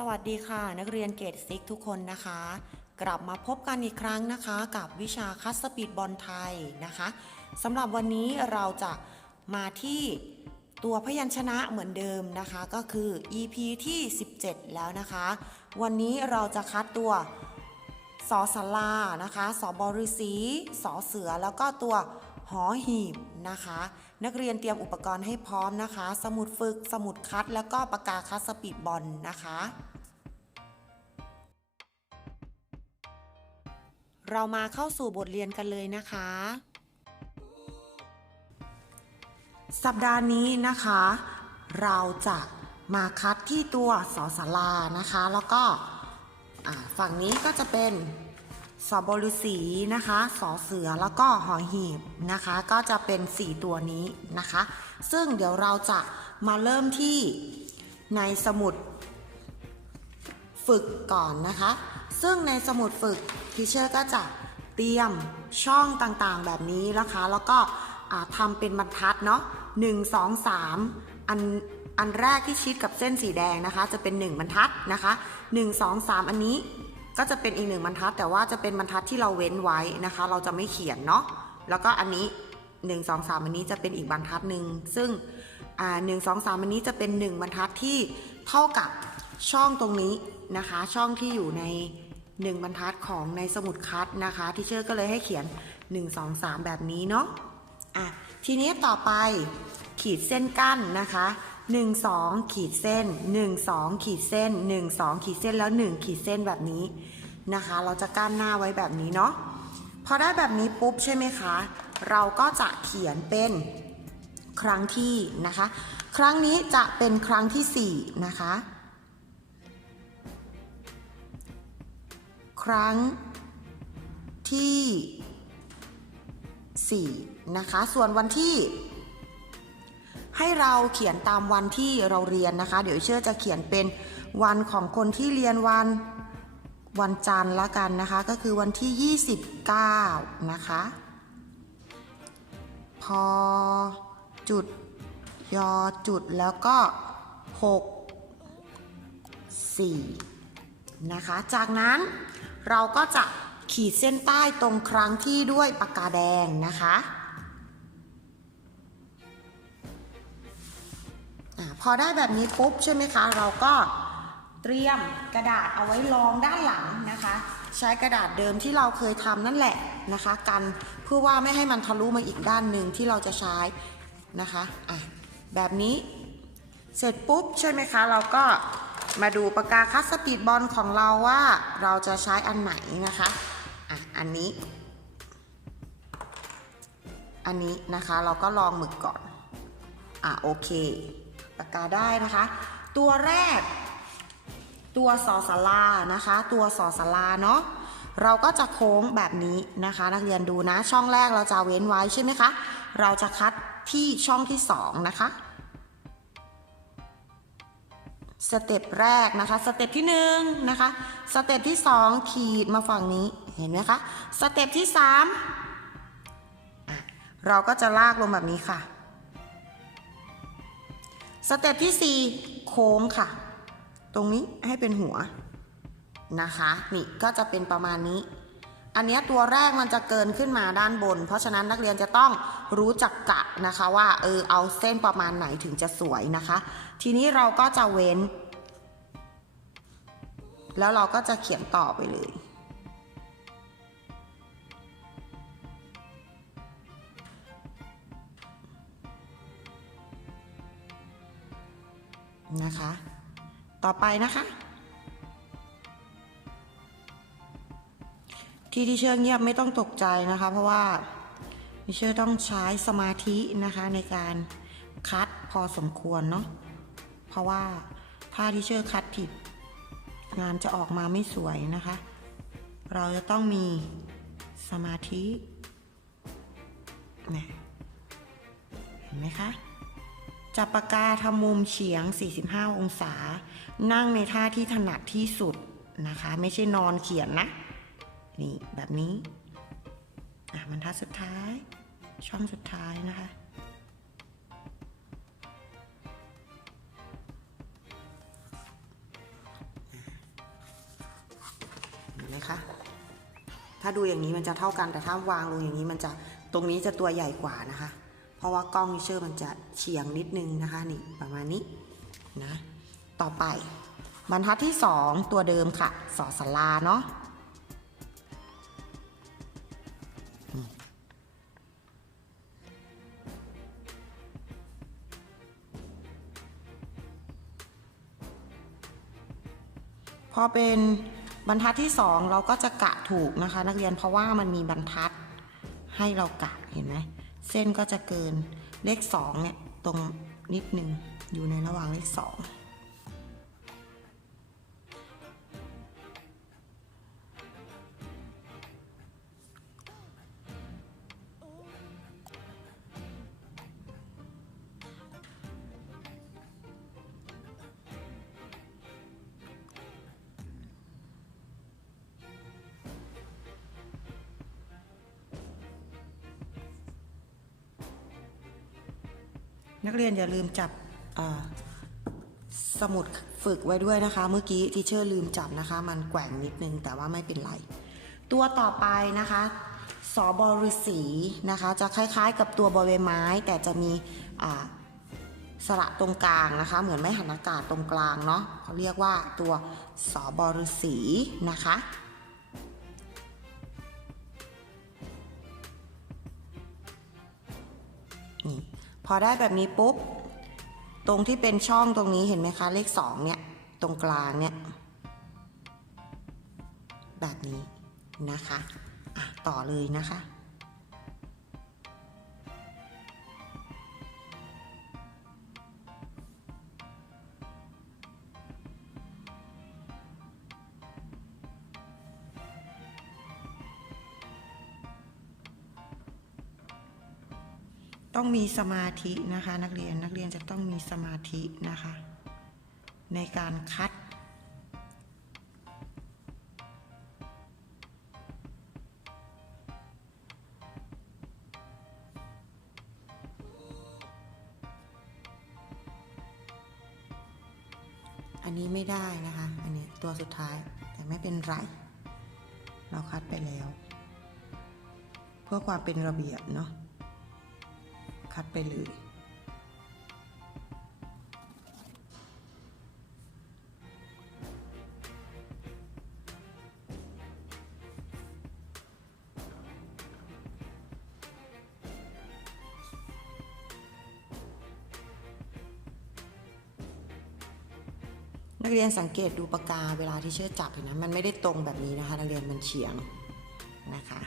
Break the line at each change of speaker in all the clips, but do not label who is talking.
สวัสดีค่ะ นักเรียนเกรดซิกทุกคนนะคะ กลับมาพบกันอีกครั้งนะคะ กับวิชาคัสปีดบอลไทยนะคะสำหรับวันนี้เราจะมาที่ตัวพยัญชนะเหมือนเดิมนะคะ ก็คือ EP ที่ 17 แล้วนะคะ วันนี้เราจะคัดตัวสอสลานะคะสอบฤษีสอเสือแล้วก็ตัวหอหีบนะคะ นักเรียนเตรียมอุปกรณ์ให้พร้อมนะคะ สมุดฝึก สมุดคัด แล้วก็ปากกาคัดสปีดบอลนะคะ เรามาเข้าสู่บทเรียนกันเลยนะคะ สัปดาห์นี้นะคะ เราจะมาคัดที่ตัวสอสารานะคะ แล้วก็ฝั่งนี้ก็จะเป็น สอบฤษีนะคะสอเสือแล้วก็หอหีบนะคะ ก็จะเป็น 4 ตัวนี้นะคะ ซึ่งเดี๋ยวเราจะมาเริ่มที่ในสมุดฝึกก่อนนะคะ ซึ่งในสมุดฝึกทีเชอร์ก็จะเตรียมช่องต่างๆแบบนี้นะคะ แล้วก็ทำเป็นบรรทัดเนาะ1 2 3อันอันแรกที่ชิดกับเส้นสีแดงนะคะ จะเป็น 1 บรรทัดนะคะ 1 2 3 อันนี้ ก็จะเป็นอีกหนึ่งบรรทัดแต่ว่าจะเป็นบรรทัดที่เราเว้นไว้นะคะ เราจะไม่เขียนเนาะแล้วก็อันนี้ 1 2 3 อันนี้จะเป็นอีกบรรทัดหนึ่งซึ่งอ่า1 2 3อันนี้จะเป็น 1 บรรทัดที่เท่ากับช่องตรงนี้นะคะ ช่องที่อยู่ใน 1 บรรทัดของในสมุดคัดนะคะที่เชอร์ก็เลยให้เขียน 1 2 3 แบบนี้เนาะอะทีนี้ต่อไปขีดเส้นกั้นนะคะ 1 2 ขีดเส้น 1 2 ขีดเส้น 1 2 ขีดเส้นแล้ว 1 ขีดเส้นแบบนี้นะคะ เราจะกั้นหน้าไว้แบบนี้เนาะพอได้แบบนี้ปุ๊บใช่ไหมคะ เราก็จะเขียนเป็นครั้งที่นะคะ ครั้งนี้จะเป็นครั้งที่ 4 นะคะ ครั้งที่ 4 นะคะ ส่วนวันที่ ให้เราเขียนตามวันที่เราเรียนนะคะ เดี๋ยวเชื่อจะเขียนเป็นวันของคนที่เรียนวันวันจันทร์ละกันนะคะ ก็คือวันที่ 29 นะคะ พอจุดยอจุดแล้วก็ 6 4 นะคะ จากนั้นเราก็จะขีดเส้นใต้ตรงครั้งที่ด้วยปากกาแดงนะคะ อพอได้แบบนี้ปุ๊บใช่ไหมคะ เราก็เตรียมกระดาษเอาไว้รองด้านหลังนะคะ ใช้กระดาษเดิมที่เราเคยทำนั่นแหละนะคะ กันเพื่อว่าไม่ให้มันทะลุมาอีกด้านหนึ่งที่เราจะใช้นะคะอะแบบนี้เสร็จปุ๊บใช่ไหมคะ เราก็มาดูปากกาคัสสปีดบอลของเราว่าเราจะใช้อันไหนนะคะอะอันนี้ อันนี้นะคะเราก็ลองหมึกก่อนอะโอเค ปากกาได้นะคะ ตัวแรก ตัวสอสารานะคะ ตัวสอสาราเนาะเราก็จะโค้งแบบนี้นะคะ นักเรียนดูนะช่องแรกเราจะเว้นไว้ใช่ไหมคะ เราจะคัดที่ช่องที่สองนะคะสเต็ปแรกนะคะสเต็ปที่หนึ่งนะคะสเต็ปที่สองขีดมาฝั่งนี้เห็นไหมคะสเต็ปที่สามเราก็จะลากลงแบบนี้ค่ะ สเต็ปที่สี่โค้งค่ะ ตรงนี้ให้เป็นหัวนะคะนี่ก็จะเป็นประมาณนี้ อันเนี้ยตัวแรกมันจะเกินขึ้นมาด้านบน เพราะฉะนั้นนักเรียนจะต้องรู้จักกะนะคะว่าเออเอาเส้นประมาณไหนถึงจะสวยนะคะ ทีนี้เราก็จะเว้น แล้วเราก็จะเขียนต่อไปเลย นะคะ ต่อไปนะคะ ที่ที่เชื่อเงียบไม่ต้องตกใจนะคะ เพราะว่าที่เชื่อต้องใช้สมาธินะคะในการคัดพอสมควรเนาะเพราะว่าถ้าที่เชื่อคัดผิด งานจะออกมาไม่สวยนะคะ เราจะต้องมีสมาธิเนี่ยเห็นไหมคะ จับปากกาทำมุมเฉียง 45 องศา นั่งในท่าที่ถนัดที่สุดนะคะ ไม่ใช่นอนเขียนนะ นี่แบบนี้อะบรรทัดสุดท้าย ช่องสุดท้ายนะคะอมคะ ถ้าดูอย่างนี้มันจะเท่ากันแต่ถ้าวางลงอย่างนี้มันจะตรงนี้จะตัวใหญ่กว่านะคะ เพราะว่ากล้องนิเชอร์มันจะเฉียงนิดนึงนะคะนี่ประมาณนี้นะต่อไปบรรทัดที่ 2 ตัวเดิมค่ะ สอสลาเนาะพอเป็นบรรทัดที่ 2 เราก็จะกะถูกนะคะ นักเรียนเพราะว่ามันมีบรรทัดให้เรากะเห็นไหม เส้นก็จะเกินเลข2เนี่ยตรงนิดนึงอยู่ในระหว่างเลข2 นักเรียนอย่าลืมจับสมุดฝึกไว้ด้วยนะคะ เมื่อกี้ทีเชอร์ลืมจับนะคะ มันแกว่งนิดนึงแต่ว่าไม่เป็นไร ตัวต่อไปนะคะสอบอฤษีนะคะ จะคล้ายๆ กับตัวบอใบไม้ แต่จะมีสระตรงกลางนะคะ เหมือนไม่หันอากาศตรงกลางเนาะเขาเรียกว่าตัวสอบอฤษีนะคะ พอได้แบบนี้ปุ๊บ ตรงที่เป็นช่องตรงนี้เห็นไหมคะ เลขสองเนี่ย ตรงกลางเนี่ย แบบนี้นะคะ อะ ต่อเลยนะคะ ต้องมีสมาธินะคะ นักเรียนนักเรียนจะต้องมีสมาธินะคะ ในการคัด อันนี้ไม่ได้นะคะ อันนี้ตัวสุดท้ายแต่ไม่เป็นไร เราคัดไปแล้ว เพื่อความเป็นระเบียบเนาะัดไปเลย นักเรียนสังเกตดูปากกาเวลาที่เชื่อจับเห็นนะมันไม่ได้ตรงแบบนี้นะคะ นักเรียนมันเฉียงนะคะ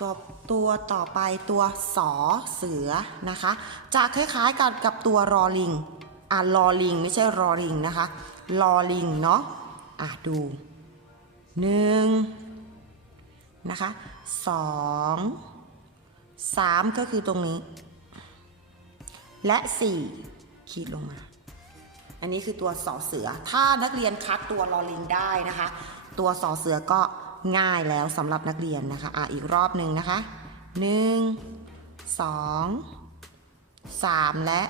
ตัวตัวต่อไปตัวสอเสือนะคะ จะคล้ายๆกันกับตัวรอลิงอะรอลิงไม่ใช่รอลิงนะคะรอลิงเนาะอะดูหนึ่งนะคะสองสามก็คือตรงนี้ และสี่ขีดลงมา อันนี้คือตัวสอเสือ ถ้านักเรียนคัดตัวลอลิงได้นะคะ ตัวสอเสือก็ ง่ายแล้วสำหรับนักเรียนนะคะ อะอีกรอบหนึ่งนะคะหนึ่งสองสามและ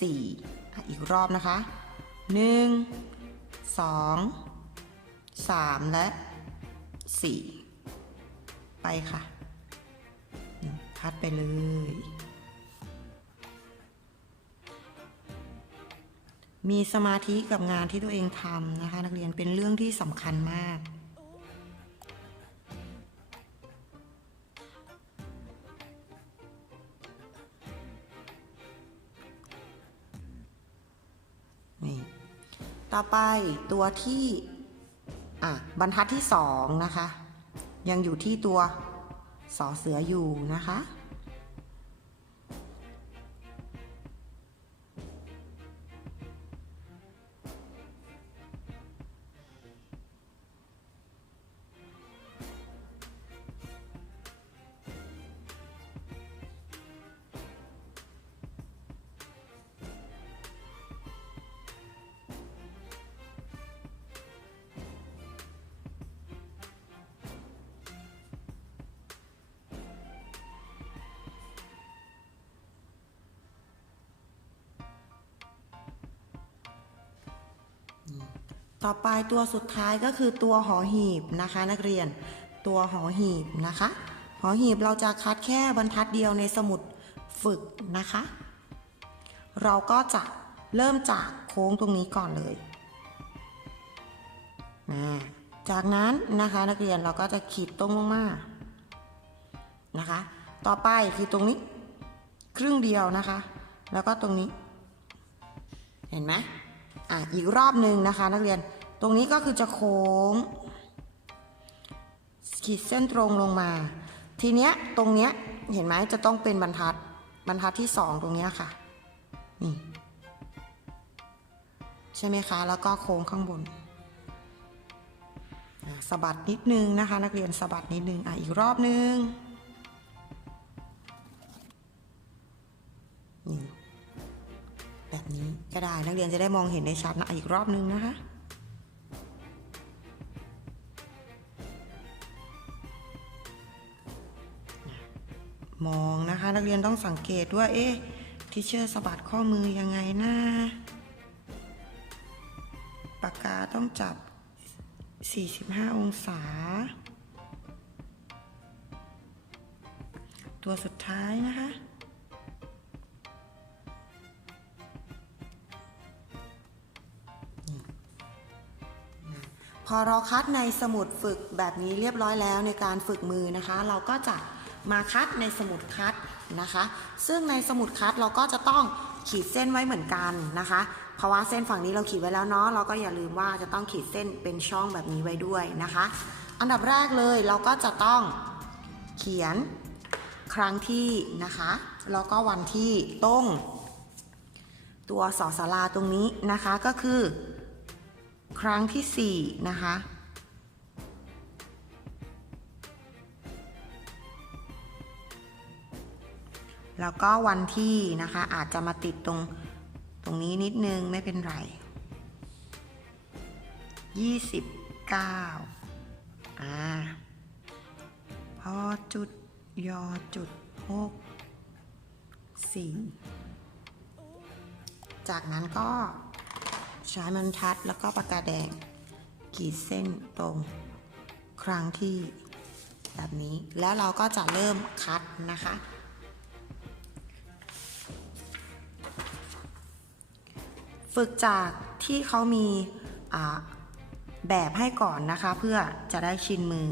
สี่อะอีกรอบนะคะหนึ่งสองสามและสี่ไปค่ะอืมคัดไปเลย มีสมาธิกับงานที่ตัวเองทำนะคะ นักเรียนเป็นเรื่องที่สำคัญมาก ต่อไปตัวที่อะบรรทัดที่สองนะคะ ยังอยู่ที่ตัวสอเสืออยู่นะคะ ต่อไปตัวสุดท้ายก็คือตัวหอหีบนะคะ นักเรียน ตัวหอหีบนะคะ หอหีบเราจะคัดแค่บรรทัดเดียวในสมุดฝึกนะคะ เราก็จะเริ่มจากโค้งตรงนี้ก่อนเลย จากนั้นนะคะนักเรียนเราก็จะขีดตรงลงมา นะคะ ต่อไปคือตรงนี้ ครึ่งเดียวนะคะ แล้วก็ตรงนี้ เห็นไหม อะอีกรอบหนึ่งนะคะ นักเรียนตรงนี้ก็คือจะโค้ง ขีดเส้นตรงลงมา ทีเนี้ยตรงเนี้ยเห็นไหมจะต้องเป็นบรรทัดบรรทัดที่สองตรงเนี้ยค่ะนี่ใช่ไหมคะ แล้วก็โค้งข้างบนสะบัดนิดนึงนะคะ นักเรียนสะบัดนิดนึงอะอีกรอบนึงนี่ แบบนี้ก็ได้นักเรียนจะได้มองเห็นได้ชัดนะอะอีกรอบนึงนะคะมองนะคะ นักเรียนต้องสังเกตว่าเอ๊ะทิเชอร์สะบัดข้อมือยังไงนะปากกาต้องจับ 45 องศา ตัวสุดท้ายนะคะ อเราคัดในสมุดฝึกแบบนี้เรียบร้อยแล้วในการฝึกมือนะคะ เราก็จะมาคัดในสมุดคัดนะคะ ซึ่งในสมุดคัดเราก็จะต้องขีดเส้นไว้เหมือนกันนะคะ เพราะว่าเส้นฝั่งนี้เราขีดไว้แล้วเนาะเราก็อย่าลืมว่าจะต้องขีดเส้นเป็นช่องแบบนี้ไว้ด้วยนะคะ อันดับแรกเลยเราก็จะต้องเขียนครั้งที่นะคะแล้วก็วันที่ตรงตัวสอสาราตรงนี้นะคะก็คือ ครั้งที่ 4 นะคะ แล้วก็วันที่นะคะ อาจจะมาติดตรงตรงนี้นิดนึงไม่เป็นไร 29 อ่า พอจุดยอจุด6 4จากนั้นก็ ใช้บรรทัดแล้วก็ปากกาแดงขีดเส้นตรงครั้งที่แบบนี้ แล้วเราก็จะเริ่มคัดนะคะ ฝึกจากที่เขามีแบบให้ก่อนนะคะ เพื่อจะได้ชินมือ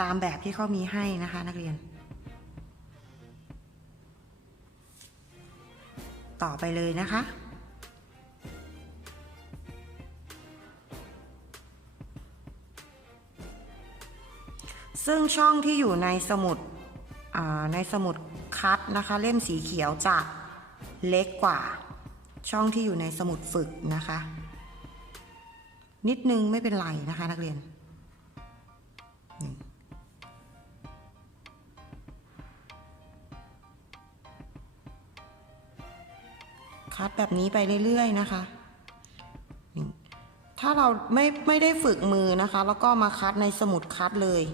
ตามแบบที่เขามีให้นะคะนักเรียน ต่อไปเลยนะคะ ซึ่งช่องที่อยู่ในสมุดในสมุดคัดนะคะ เล่มสีเขียวจะเล็กกว่า ช่องที่อยู่ในสมุดฝึกนะคะ นิดนึงไม่เป็นไรนะคะนักเรียนคัดแบบนี้ไปเรื่อยๆนะคะถ้าเราไม่ไม่ได้ฝึกมือนะคะ แล้วก็มาคัดในสมุดคัดเลย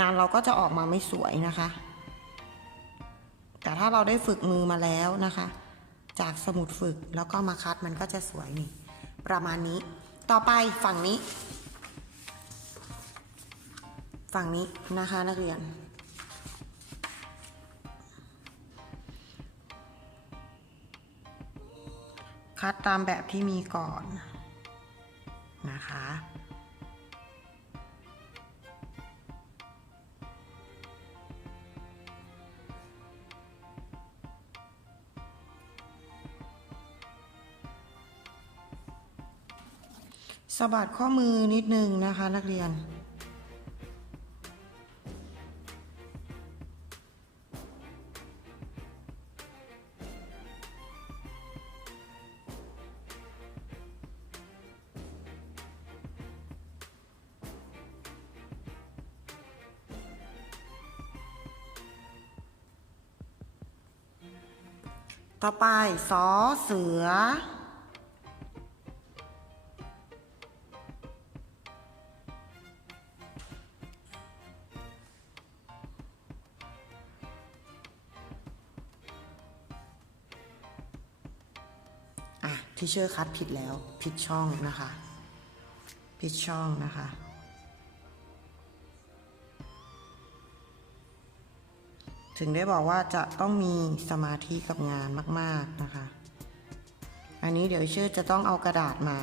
งานเราก็จะออกมาไม่สวยนะคะ แต่ถ้าเราได้ฝึกมือมาแล้วนะคะ จากสมุดฝึกแล้วก็มาคัดมันก็จะสวยนี่ ประมาณนี้ ต่อไปฝั่งนี้ ฝั่งนี้นะคะนักเรียนคัดตามแบบที่มีก่อนนะคะ สะบัดข้อมือนิดนึงนะคะ นักเรียน ต่อไปสอเสือ พิเชอร์คัดผิดแล้ว ผิดช่องนะคะ ผิดช่องนะคะ ถึงได้บอกว่าจะต้องมีสมาธิกับงานมาก ๆ นะคะ อันนี้เดี๋ยวเชื่อจะต้องเอากระดาษมา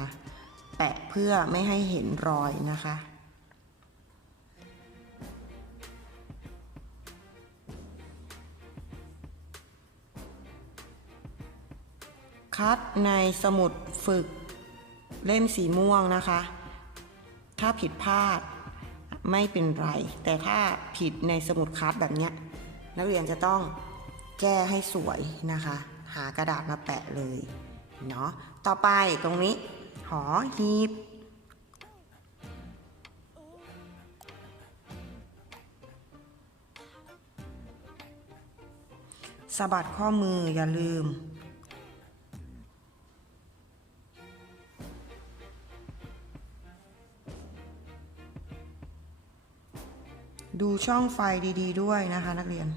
แปะเพื่อไม่ให้เห็นรอยนะคะ คัดในสมุดฝึกเล่มสีม่วงนะคะ ถ้าผิดพลาดไม่เป็นไร แต่ถ้าผิดในสมุดคัดแบบเนี้ยนักเรียนจะต้องแก้ให้สวยนะคะ หากระดาษมาแปะเลยเนาะต่อไปตรงนี้ หอหีบสะบัดข้อมืออย่าลืม ดูช่องไฟดี ๆ ด้วยนะคะนักเรียน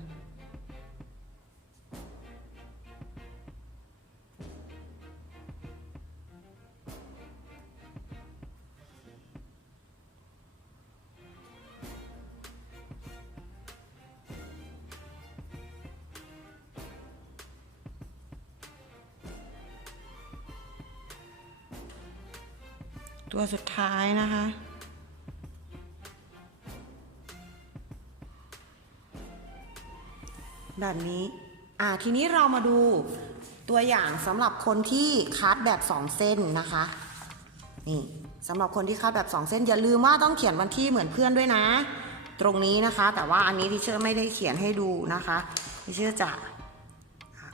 ตัวสุดท้ายนะคะ แบบนี้ อ่าทีนี้เรามาดูตัวอย่างสำหรับคนที่คัดแบบ2เส้นนะคะ นี่สำหรับคนที่คัดแบบ2เส้นอย่าลืมว่าต้องเขียนวันที่เหมือนเพื่อนด้วยนะ ตรงนี้นะคะ แต่ว่าอันนี้ที่เชื่อไม่ได้เขียนให้ดูนะคะที่เชื่อจะ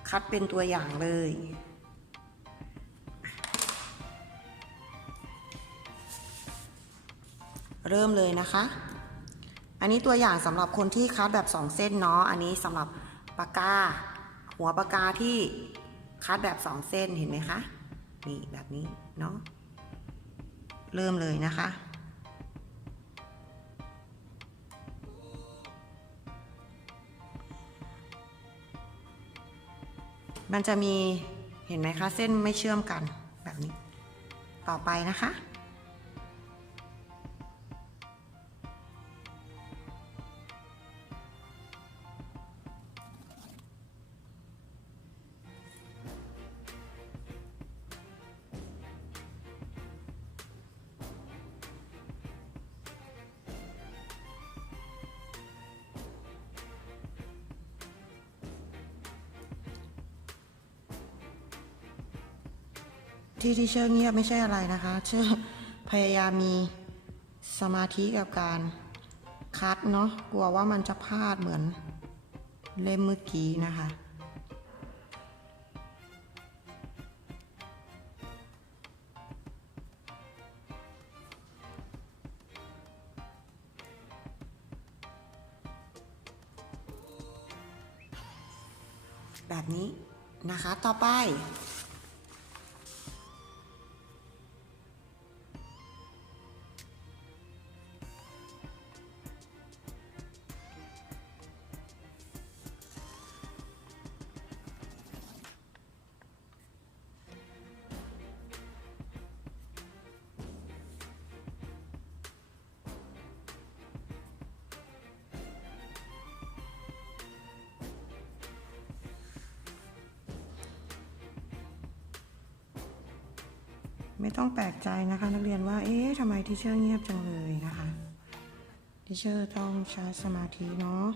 คัดเป็นตัวอย่างเลยเริ่มเลยนะคะ อันนี้ตัวอย่างสำหรับคนที่คัดแบบ 2 เส้นเนาะ อันนี้สำหรับ ปากกา หัวปากกาที่คัดแบบ2เส้นเห็นไหมคะนี่แบบนี้เนาะเริ่มเลยนะคะ มันจะมีเห็นไหมคะ เส้นไม่เชื่อมกันแบบนี้ ต่อไปนะคะ ที่ที่เชื่อเงียบไม่ใช่อะไรนะคะเชื่อพยายามมีสมาธิกับการคัดเนาะกลัวว่ามันจะพลาดเหมือนเล่มเมื่อกี้นะคะ แบบนี้นะคะต่อไป ไม่ต้องแปลกใจนะคะ นักเรียนว่า เอ๊ะทำไมทิเชอร์เงียบจังเลยนะคะทิเชอร์ต้องใช้สมาธิเนาะ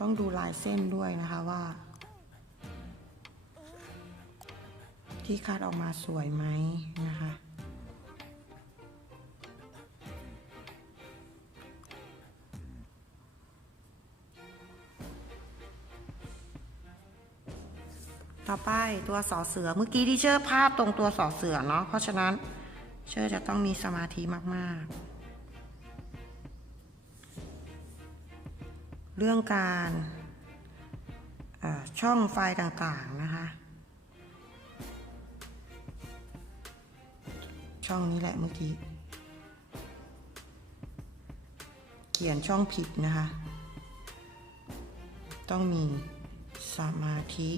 ต้องดูลายเส้นด้วยนะคะว่า ที่คัดออกมาสวยไหมนะคะ ต่อไปตัวสอเสือเมื่อกี้ที่เชื่อภาพตรงตัวสอเสือเนาะเพราะฉะนั้นเชื่อจะต้องมีสมาธิมากๆ เรื่องการช่องไฟต่างๆนะคะช่องนี้แหละเมื่อกี้ เขียนช่องผิดนะคะ ต้องมีสมาธิ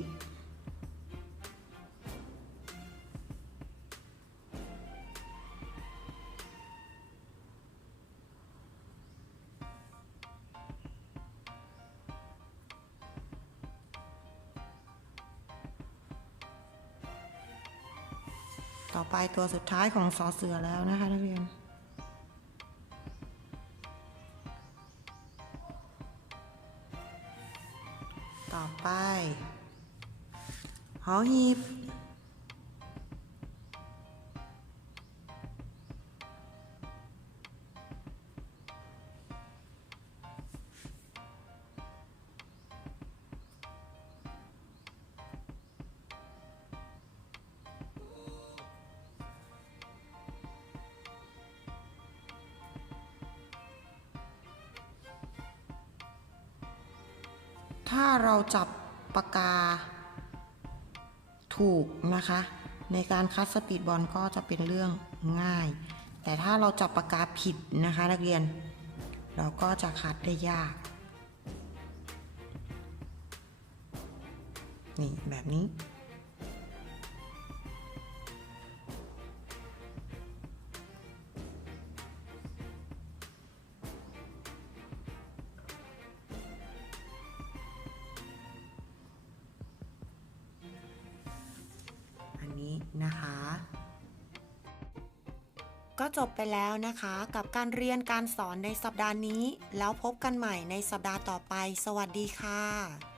ตัวสุดท้ายของสอเสือแล้วนะคะนักเรียน ต่อไปหอหีบ นะคะ ในการคัดสปีดบอลก็จะเป็นเรื่องง่าย แต่ถ้าเราจับปากกาผิดนะคะนักเรียน เราก็จะคัดได้ยาก นี่แบบนี้ แล้วนะคะ กับการเรียนการสอนในสัปดาห์นี้ แล้วพบกันใหม่ในสัปดาห์ต่อไป สวัสดีค่ะ